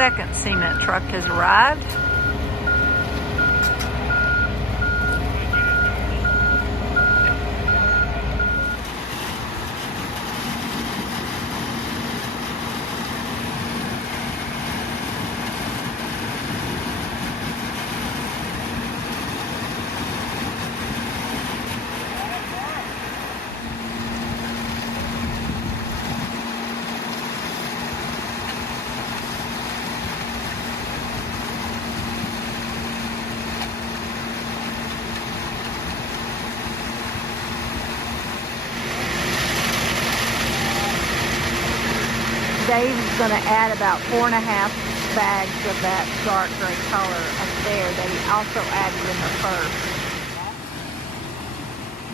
second cement truck has arrived. Dave's going to add about 4.5 bags of that dark gray color up there that he also added in the first.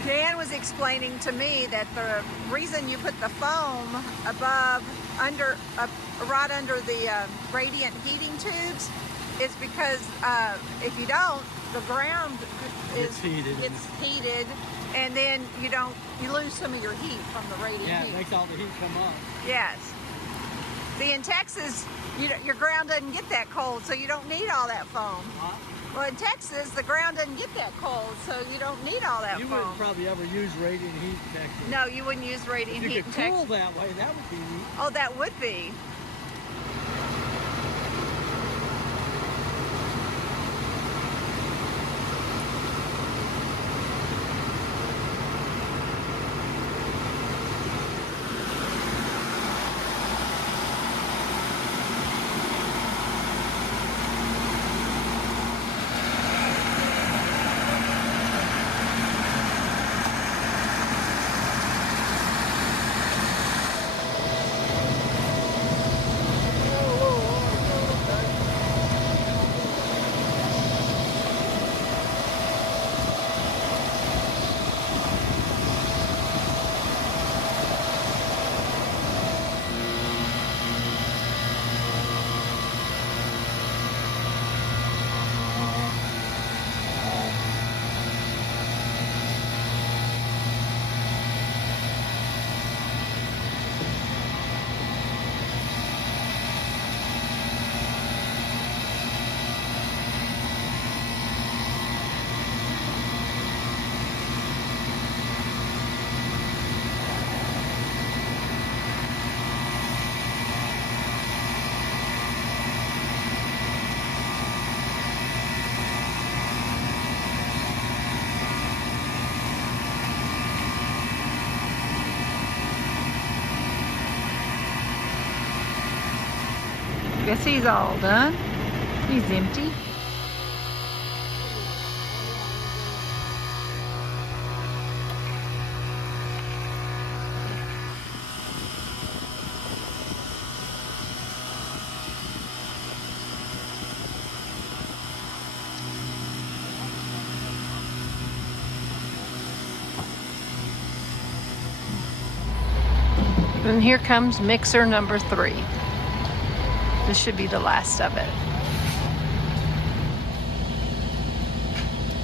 Dan was explaining to me that the reason you put the foam above, right under the radiant heating tubes is because if you don't, the ground gets heated, and then you lose some of your heat from the radiant heat. Yeah, it makes all the heat come up. Yes. See, in Texas, your ground doesn't get that cold, so you don't need all that foam. Well, in Texas, the ground doesn't get that cold, so you don't need all that foam. You wouldn't probably ever use radiant heat in Texas. No, you wouldn't use radiant heat in Texas. If you could cool that way, that would be neat. Oh, that would be. Guess he's all done. He's empty. And here comes mixer number 3. This should be the last of it.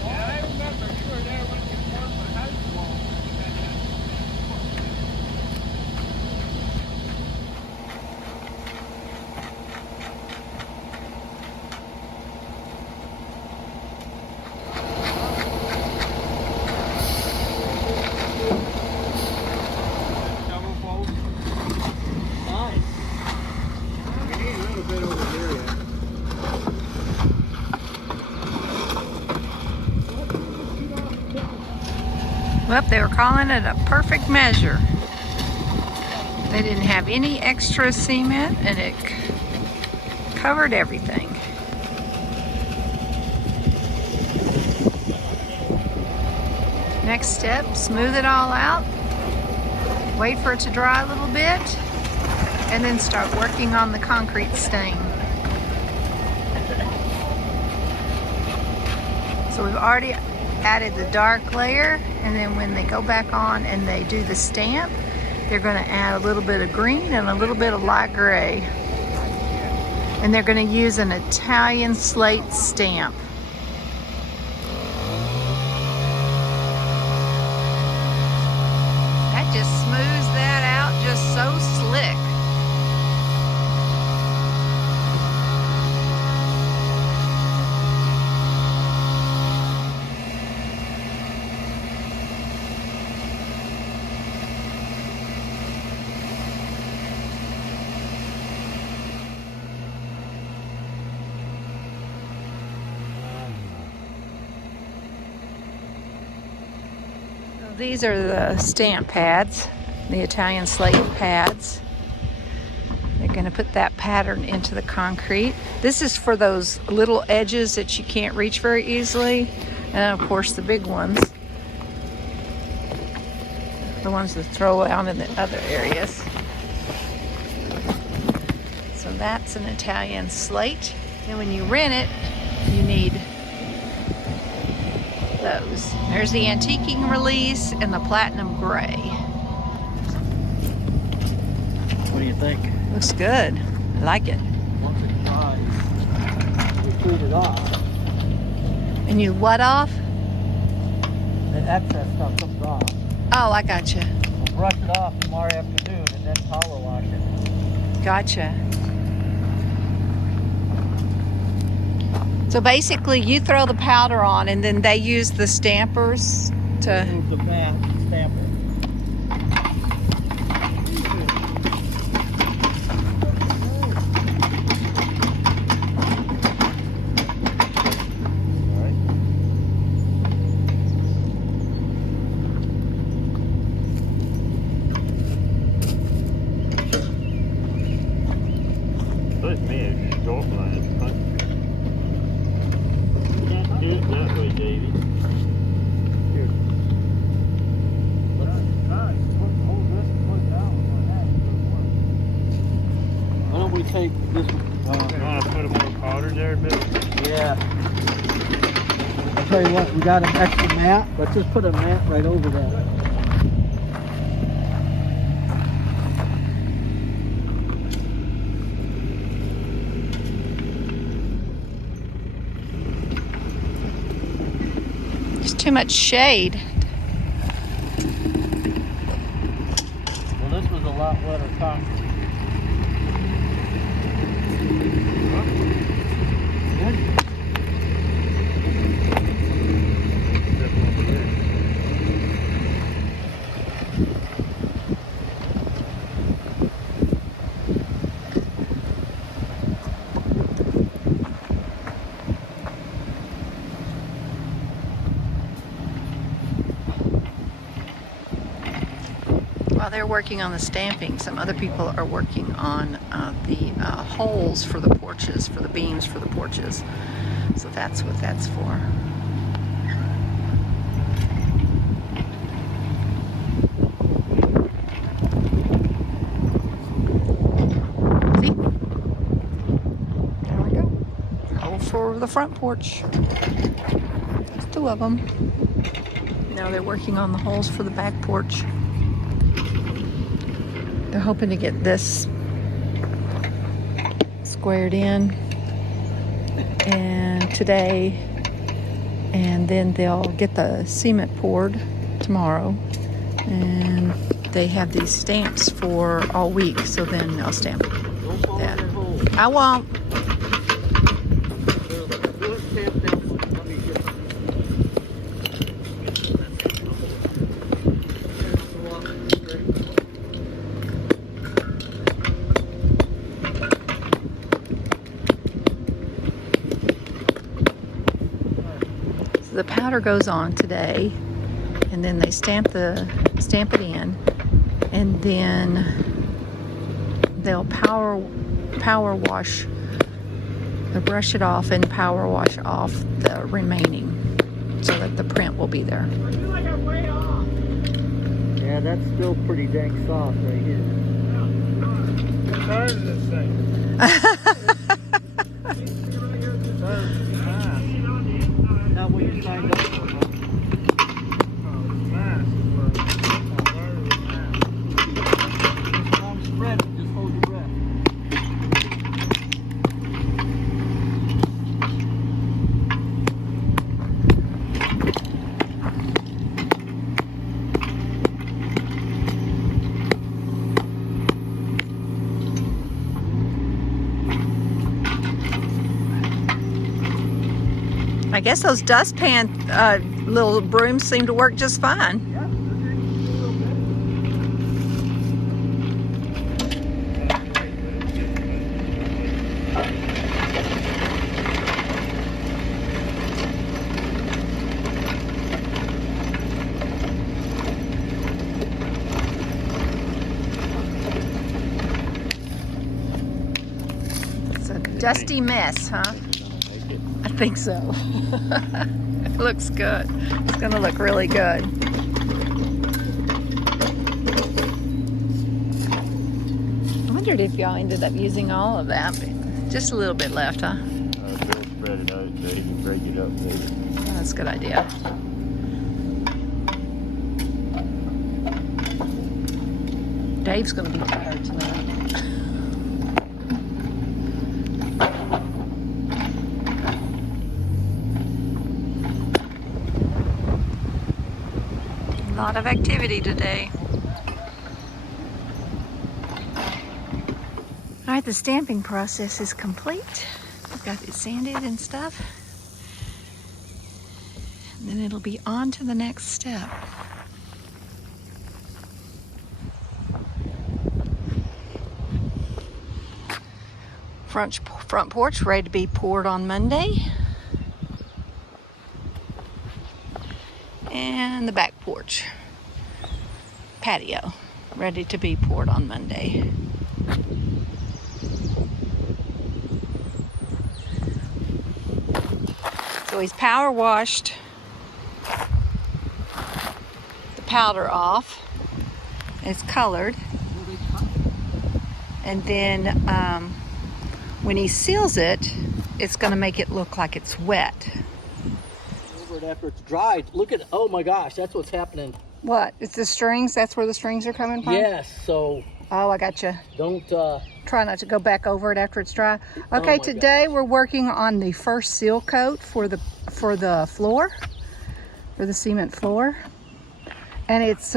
Yeah, I remember you were there when you poured my house wall. Double fold. Nice. We need a little bit over here yet. Well, they were calling it a perfect measure. They didn't have any extra cement, and it covered everything. Next step, smooth it all out, wait for it to dry a little bit, and then start working on the concrete stain. So we've already added the dark layer, and then when they go back on and they do the stamp, they're going to add a little bit of green and a little bit of light gray. And they're going to use an Italian slate stamp. That just smooths that out just so slick. These are the stamp pads, the Italian slate pads. They're going to put that pattern into the concrete. This is for those little edges that you can't reach very easily. And of course the big ones. The ones that throw out in the other areas. So that's an Italian slate. And when you rent it, you need those. There's the antiquing release and the platinum gray. What do you think? Looks good. I like it. Once it dries, we pulled it off. And you what off? The excess stuff comes off. Oh, I gotcha. We'll brush it off tomorrow afternoon and then power wash it. Gotcha. So basically you throw the powder on and then they use the stampers to... Move the mat, stamp it. Take this one. You want to put a more powder there, Bill? Yeah. I'll tell you what, we got an extra mat. Let's just put a mat right over that. There's too much shade. Well, this was a lot wetter concrete. While they're working on the stamping, some other people are working on the holes for the porches, for the beams for the porches. So that's what that's for. See? There we go. Hole for the front porch. There's two of them. Now they're working on the holes for the back porch. They're hoping to get this squared in and today, and then they'll get the cement poured tomorrow, and they have these stamps for all week, so then they'll stamp that. I won't. The powder goes on today, and then they stamp it in, and then they'll power wash, they'll brush it off and power wash off the remaining so that the print will be there. Yeah, that's still pretty dang soft right here. I'm tired of this thing. Not what you signed up for, huh? Long spread, just hold your breath. I guess those dustpan little brooms seem to work just fine. Yeah. Dusty mess, huh? I think so. It looks good. It's gonna look really good. I wondered if y'all ended up using all of that. Just a little bit left, huh? Bill spread it out so he can break it up later. Oh, that's a good idea. Dave's gonna be tired tonight. A lot of activity today. All right, the stamping process is complete. We've got it sanded and stuff. And then it'll be on to the next step. Front porch ready to be poured on Monday. And the back porch, patio, ready to be poured on Monday. So he's power washed the powder off. It's colored. And then when he seals it, it's going to make it look like it's wet. Over it after it's dried. Look at, oh my gosh, that's what's happening. What? It's the strings? That's where the strings are coming from? Yes, so Oh, I gotcha. don't, Try not to go back over it after it's dry. Oh Okay, my today we're working on the first seal coat for the floor, for the cement floor. And it's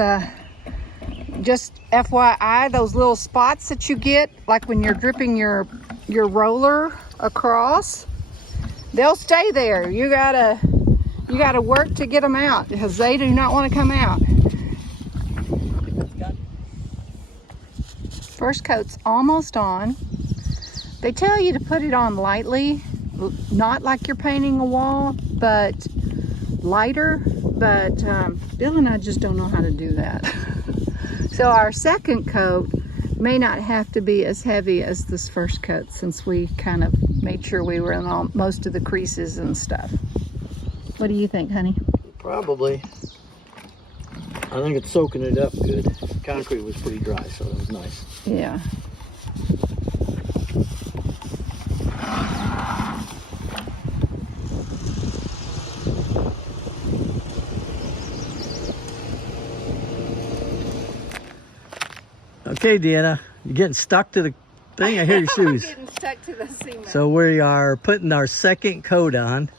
just FYI, those little spots that you get, like when you're dripping your roller across, they'll stay there. You gotta work to get them out because they do not want to come out. First coat's almost on. They tell you to put it on lightly, not like you're painting a wall, but lighter. But Bill and I just don't know how to do that. So our second coat may not have to be as heavy as this first coat, since we kind of made sure we were in most of the creases and stuff. What do you think, honey? probably. I think it's soaking it up good. Concrete was pretty dry, so that was nice. Yeah. Okay, DeAnna, you're getting stuck to the thing. I hear your shoes. I'm getting stuck to the cement. So we are putting our second coat on.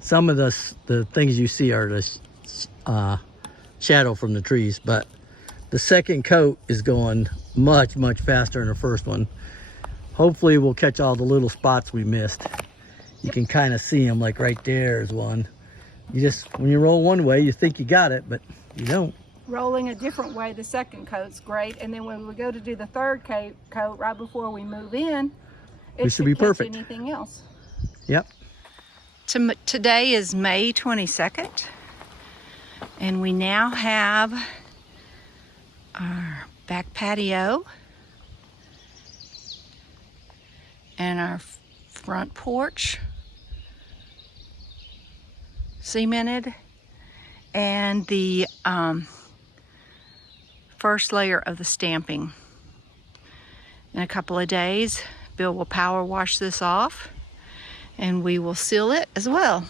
Some of the things you see are the shadow from the trees, but the second coat is going much, much faster than the first one. Hopefully we'll catch all the little spots we missed. You can kind of see them, like right there is one. You just, when you roll one way, you think you got it, but you don't. Rolling a different way, the second coat's great, and then when we go to do the third coat right before we move in, it should be catch perfect. Anything else. Yep. Today is May 22nd, and we now have our back patio and our front porch cemented, and the first layer of the stamping. In a couple of days, Bill will power wash this off, and we will seal it as well,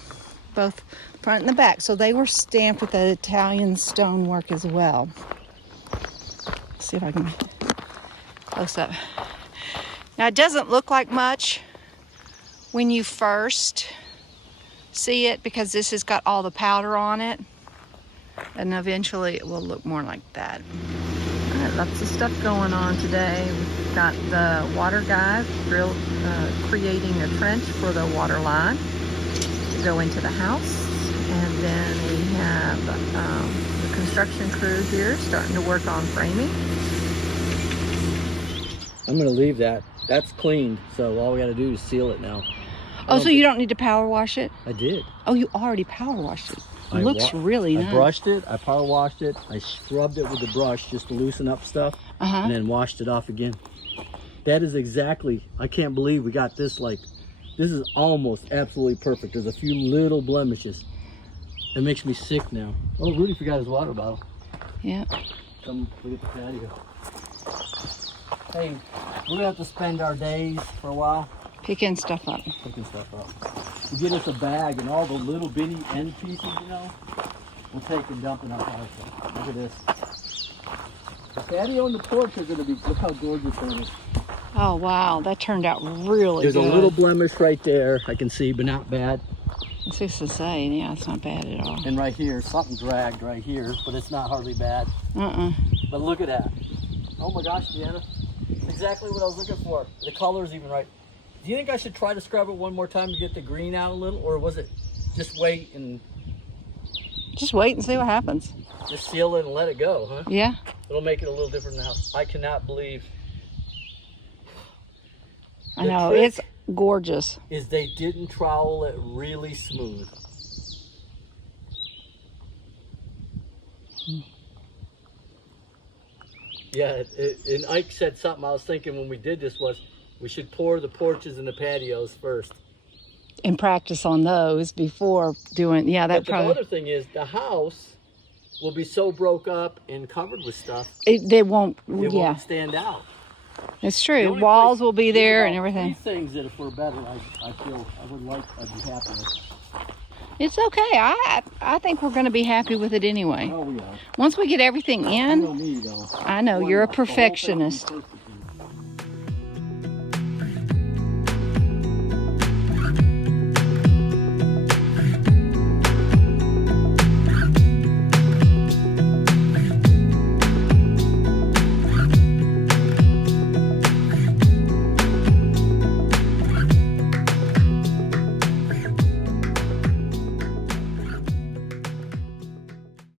both front and the back. So they were stamped with the Italian stonework as well. Let's see if I can close up. Now it doesn't look like much when you first see it because this has got all the powder on it, and eventually it will look more like that. All right, lots of stuff going on today. We've got the water guy creating a trench for the water line to go into the house. And then we have the construction crew here starting to work on framing. I'm gonna leave that. That's cleaned, so all we gotta do is seal it now. Oh, so you don't need to power wash it? I did. Oh, you already power washed it. It looks really nice. I brushed it, I power washed it, I scrubbed it with the brush just to loosen up stuff, and then washed it off again. That is exactly, I can't believe we got this like, this is almost absolutely perfect. There's a few little blemishes. It makes me sick now. Oh, Rudy forgot his water bottle. Yeah. Come look at the patio. Hey, we're gonna have to spend our days for a while Picking stuff up. picking stuff up. We get us a bag and all the little bitty end pieces, you know, we'll take and dump in our house. Look at this. The patio and the porch are gonna be, look how gorgeous that is. Oh, wow. That turned out really There's good. a little blemish right there, I can see, but not bad. It's just to say, yeah, it's not bad at all. And right here, something dragged right here, but it's not hardly bad. But look at that. Oh my gosh, DeAnna. Exactly what I was looking for. The color's even right. Do you think I should try to scrub it one more time to get the green out a little? Or was it just wait and Just wait and see what happens. just seal it and let it go, huh? Yeah. It'll make it a little different now. I cannot believe I The know. trick- It's gorgeous. is they didn't trowel it really smooth. Yeah, and Ike said something I was thinking when we did this was we should pour the porches and the patios first. And practice on those before doing, yeah, that But the probably, other thing is the house will be so broke up and covered with stuff, they won't, it yeah, won't stand out. it's The true. only Walls place- will be there's there and about everything. 3 things that if we're better, I feel I would like, I'd be happy with. It's okay. I think we're going to be happy with it anyway. Oh, we are. Once we get everything You in, know me though. I know I you're a want the whole thing perfectionist. perfect.